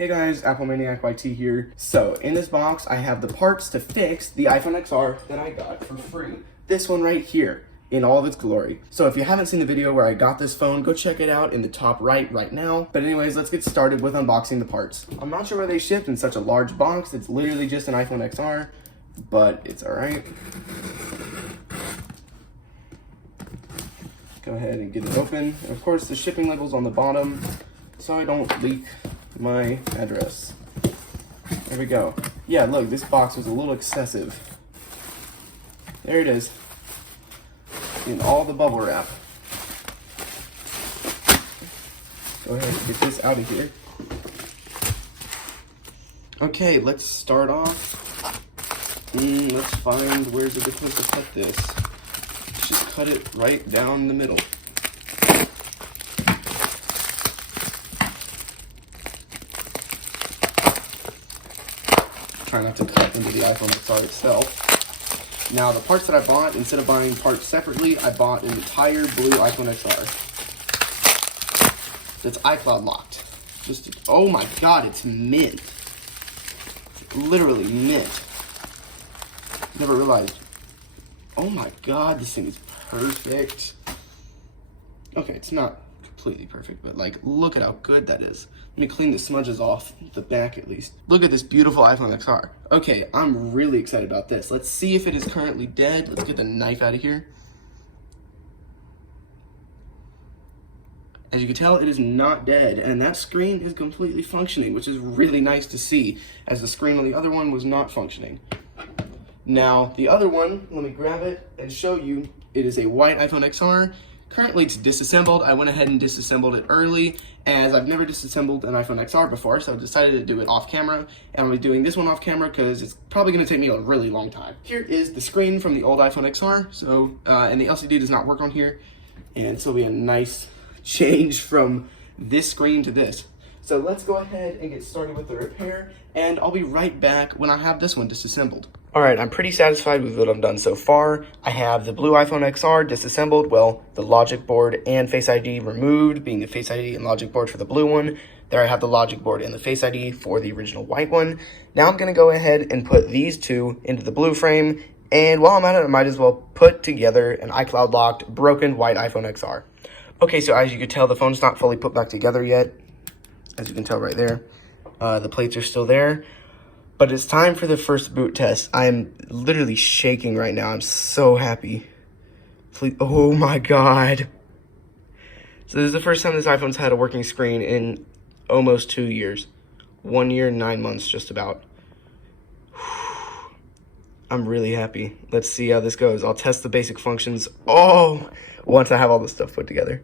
Hey guys, Apple Maniac YT here. So, in this box, I have the parts to fix the iPhone XR that I got for free. This one right here, in all of its glory. So if you haven't seen the video where I got this phone, go check it out in the top right now. But anyways, let's get started with unboxing the parts. I'm not sure where they shipped in such a large box. It's literally just an iPhone XR, but it's alright. Go ahead and get it open. And of course, the shipping label's on the bottom, so I don't leak my address. There we go. Yeah, look, this box was a little excessive. There it is, in all the bubble wrap. Go ahead and get this out of here. Okay, let's start off. Let's find where's it supposed to cut this. Let's just cut it right down the middle. Try not to cut into the iPhone XR itself. Now, the parts that I bought, instead of buying parts separately, I bought an entire blue iPhone XR. That's iCloud locked. Oh my god, it's mint. Literally mint. Never realized. Oh my god, this thing is perfect. Okay, it's not completely perfect, but like, look at how good that is. Let me clean the smudges off the back at least. Look at this beautiful iPhone XR. Okay, I'm really excited about this. Let's see if it is currently dead. Let's get the knife out of here. As you can tell, it is not dead, and that screen is completely functioning, which is really nice to see, as the screen on the other one was not functioning. Now, the other one, let me grab it and show you. It is a white iPhone XR. Currently, it's disassembled. I went ahead and disassembled it early, as I've never disassembled an iPhone XR before, so I decided to do it off camera, and I'll be doing this one off camera because it's probably going to take me a really long time. Here is the screen from the old iPhone XR, so, and the LCD does not work on here, and so we have a nice change from this screen to this. So let's go ahead and get started with the repair, and I'll be right back when I have this one disassembled. Alright, I'm pretty satisfied with what I've done so far. I have the blue iPhone XR disassembled, well, the logic board and Face ID removed, being the Face ID and logic board for the blue one. There I have the logic board and the Face ID for the original white one. Now I'm going to go ahead and put these two into the blue frame, and while I'm at it, I might as well put together an iCloud locked, broken white iPhone XR. Okay, so as you can tell, the phone's not fully put back together yet. As you can tell right there, the plates are still there. But it's time for the first boot test. I'm literally shaking right now. I'm so happy. Please, oh my god. So this is the first time this iPhone's had a working screen in almost 2 years. 1 year and 9 months, just about. I'm really happy. Let's see how this goes. I'll test the basic functions. Oh, once I have all this stuff put together.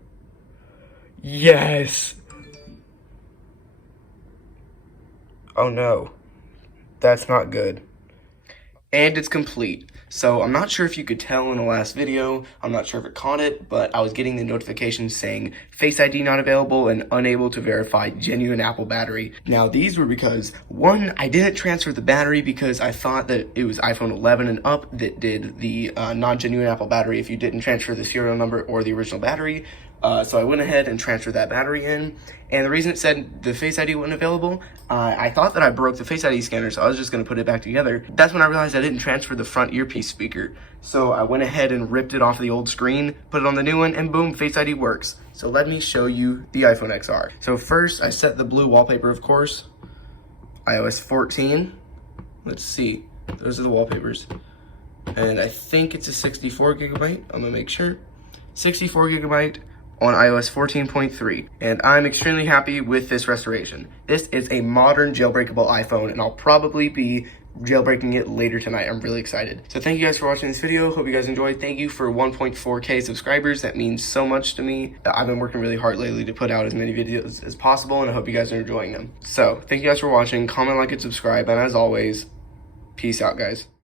Yes. Oh no. That's not good. And it's complete. So I'm not sure if you could tell in the last video, I'm not sure if it caught it, but I was getting the notifications saying Face ID not available and unable to verify genuine Apple battery. Now these were because, one, I didn't transfer the battery because I thought that it was iPhone 11 and up that did the non-genuine Apple battery if you didn't transfer the serial number or the original battery. So I went ahead and transferred that battery in, and the reason it said the Face ID wasn't available, I thought that I broke the Face ID scanner, so I was just going to put it back together. That's when I realized I didn't transfer the front earpiece speaker. So I went ahead and ripped it off the old screen, put it on the new one, and boom, Face ID works. So let me show you the iPhone XR. So first, I set the blue wallpaper, of course, iOS 14. Let's see, those are the wallpapers. And I think it's a 64 gigabyte, I'm going to make sure. 64 gigabyte. On iOS 14.3, and I'm extremely happy with this restoration. This is a modern jailbreakable iPhone, and I'll probably be jailbreaking it later tonight. I'm really excited. So thank you guys for watching this video. Hope you guys enjoyed. Thank you for 1.4K subscribers. That means so much to me. I've been working really hard lately to put out as many videos as possible, and I hope you guys are enjoying them. So thank you guys for watching. Comment, like, and subscribe, and as always, peace out, guys.